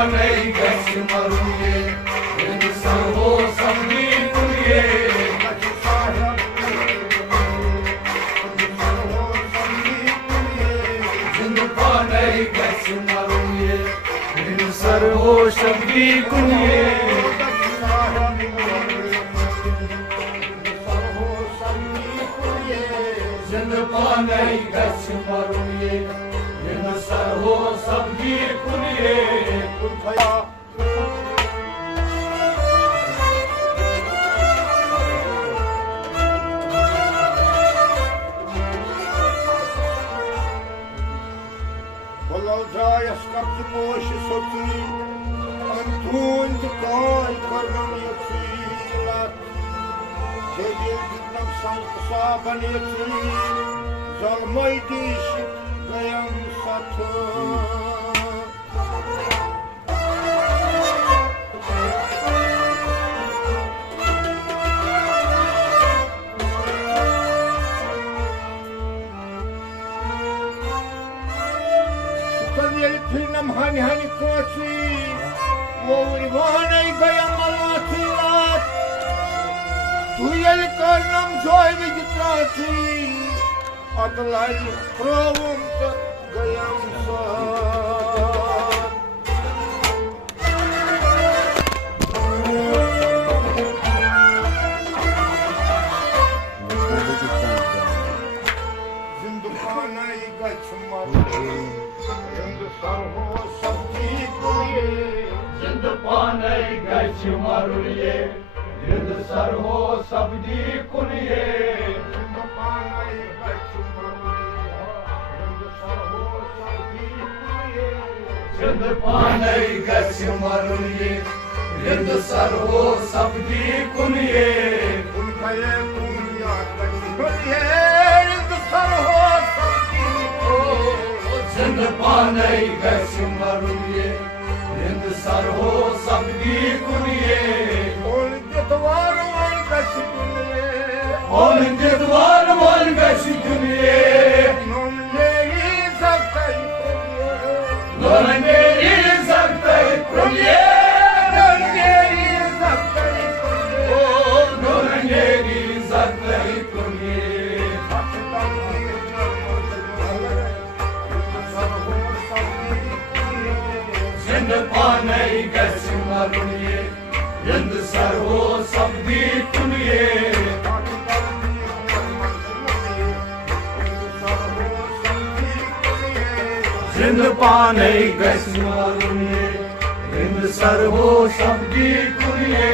पानै गछि मरुये बिन सर्वो सबदी कुनिये जिंद पानै गछि मरुये बिन सर्वो सबदी कुनिये जिंद पानै गछि मरुये बिन सर्वो सबदी कुनिये Продолжая скапки мощи соты, Антон Дикай Карнамьяци Лат, Сидел Гиднам Санкса Баньяци, Залмай Диши Гаям Сата. Фильм Хани Коци, Вовривана и Гаямалатилат, Туяли Карнам Зой Вегетации, Атлали Кровом Гаямса. Зиндукана и Гачмар. जिंद पानै गछि मरुये बिन सर्वो सबदी कुनिये जिंद पानै गछि मरुये जिंद पानै गछि मरुये बिन सर्वो सबदी कुनिये उनकये पुण्या गछि जिंद सर्वो सबदी जिंद पानै गछि मरुये बिन सर्वो सबदी कुनिये ओन दितवार वन गछि कुनिये ओन दितवार वन गछि कुनिये नोन मेरी सकतै कुनिये नोन मेरी सकतै कुनिये नोन मेरी सकतै कुनिये ओ नोन मेरी सकतै कुनिये जिंद पानै गछि मरुये बिन सर्वो सबदी कुनिये जिंद पानै गछि मरुये बिन सर्वो सबदी कुनिये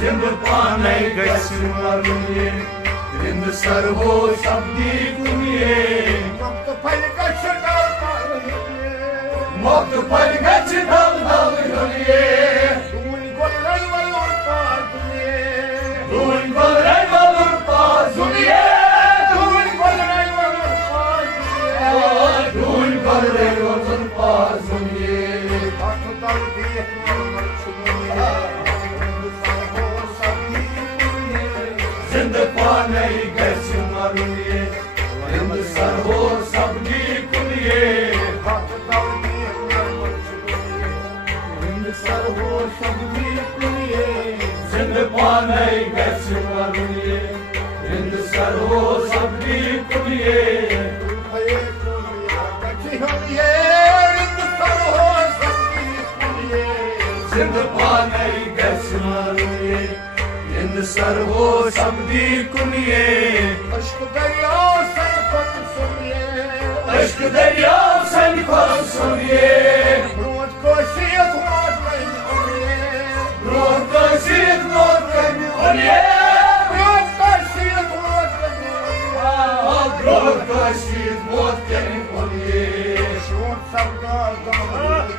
जिंद पानै गछि मरुये बिन सर्वो सबदी कुनिये मुक्त फल गछि डाल मुक्त फल गछि धल धल ढोलिये दून गोलई वलोर पार दुनिये दून गोलई वलोर पार दुनिये दून गोलई वलोर पार दुनिये दून गोलई वलोर पार दुनिये हाथ डाल दिए मन छुनिये जिंद पानै गछि मरुये बिन सर्वो सबदी कुनिये हाथ डाल दिए मन छुनिये बिन सर्वो सबदी कुनिये जिंद पानै गछि मरुये बिन सर्वो सबदी कुनिये भये कुनिया गछि हलिये इंद सर्वो सबदी कुनिये जिंद पानै गछि मरुये बिन सर्वो सबदी कुनिये अश्क दरिया से पत सुनिये अश्क दरिया सनखर सुनिये ब्रोत कोशियत मौत में कुनिये ब्रोत कोशियत मौत में कुनिये ब्रोत कोशियत मौत में ब्रोत कोशियत मौत में कुनिये शोक सबका गम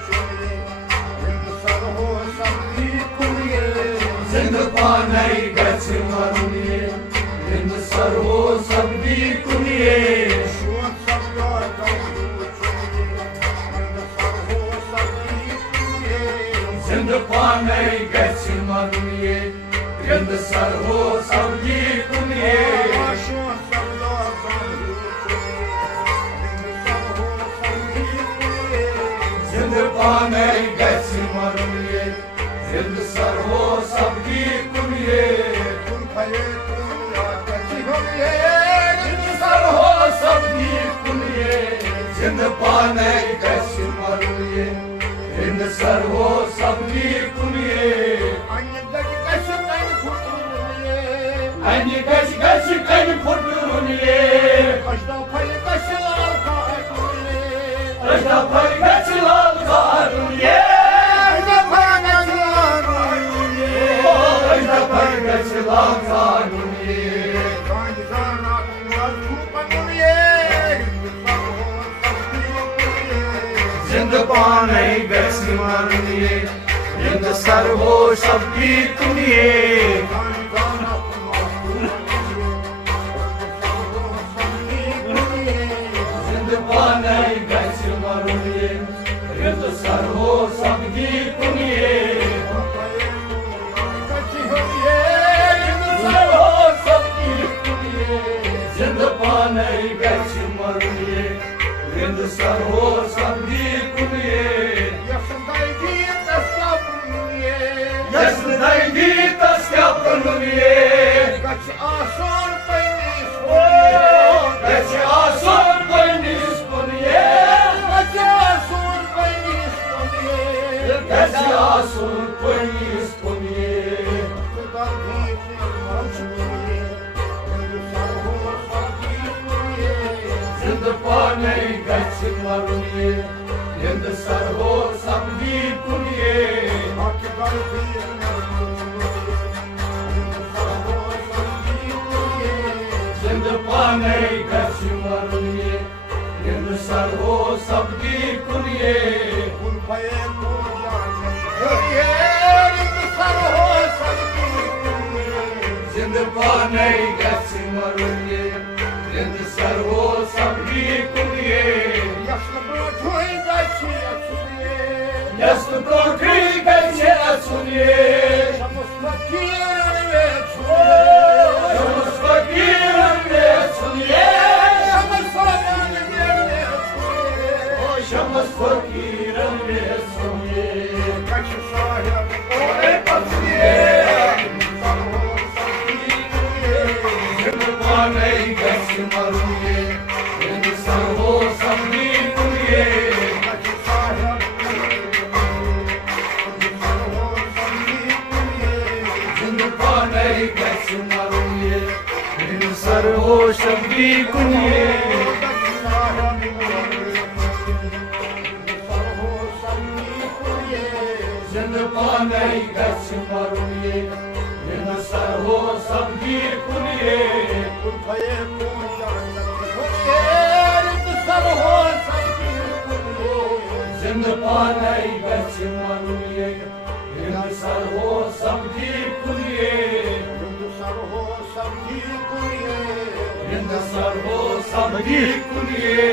छुनिये इंद सर्वो सबदी कुनिये जिंद पानै गछि मरुये बिन सर्वो सबदी कुनिये शोक सबका गम छुनिये इंद सर्वो सबदी कुनिये जिंद पानै गछि मरुये बिन सर्वो सबदी कुनिये शोक सबका गम पाने गैसी मरुए जिंद सर हो सबकी कुनिए तुम भये दुनिया कैसी होइए जिंद सर हो सबकी कुनिए जिंद पाने गैसी मरुए जिंद सर हो सबकी कुनिए अन्य गज कश कई फुटुनिए अन्य गश गश कन फुटुनिए कष्टा फल कश लाल का कुनिए रश्ता फल गश लाल कारुनिए कष्टा फल कश लाल कुनिए रश्ता फल गश लाल कारुनिए गांज जाना कुमार फुटुनिए जिंद पाने गैसी मरुए जिंद सर हो सबकी कुनिए गांज जाना कुमार फुटुनिए जिंद पाने गैसी मरुए जिंद सर हो सबकी कुनिए कैसी होइए सर हो सबकी कुनिए जिंद पाने गैसी मरुए जिंद सर हो सबकी कुनिए यसंदाई की दस्ता पुनिए यस दैगी तस्या कुनिए कच आसान पैनी गश आसन बनिस कुनिए कच आसान पैनी गश आसन बनिस कुनिए खुदा भी मंचुए सर हो सबकी पुनिए जिंद पाने गश मरुए जिंद सर हो सबकी कुनिए हक कर भी जिंद पाने गश मरुए जिंद सर हो सबकी कुनिए उन भये को जाने होइए सर हो सबकी पुनिए जिंद पाने गश मरुए जिंद सर हो सबकी कुनिए Yaşlı bırakmayın belki açılıyor. यस्त प्रोखी गश असुनिए Şamus fakir ve çoğu. Shams फकीर ने सुनिए Şamus fakir ve çoğu. Shams फकीर ने सुनिए Kaçı sahip ओरे पछिए जिंद पाने गश मरुए जिंद सर हो सबकी कुनिए Kaçı sahip जिंद पाने गश मरुए जिंद सर हो सबकी कुनिए जिंद पाने गश मरुए जिंद सर हो सबकी कुनिए जिंद पाने गश मरुए जिंद सर हो सबकी कुनिए जिंद सर हो सबकी कुनिए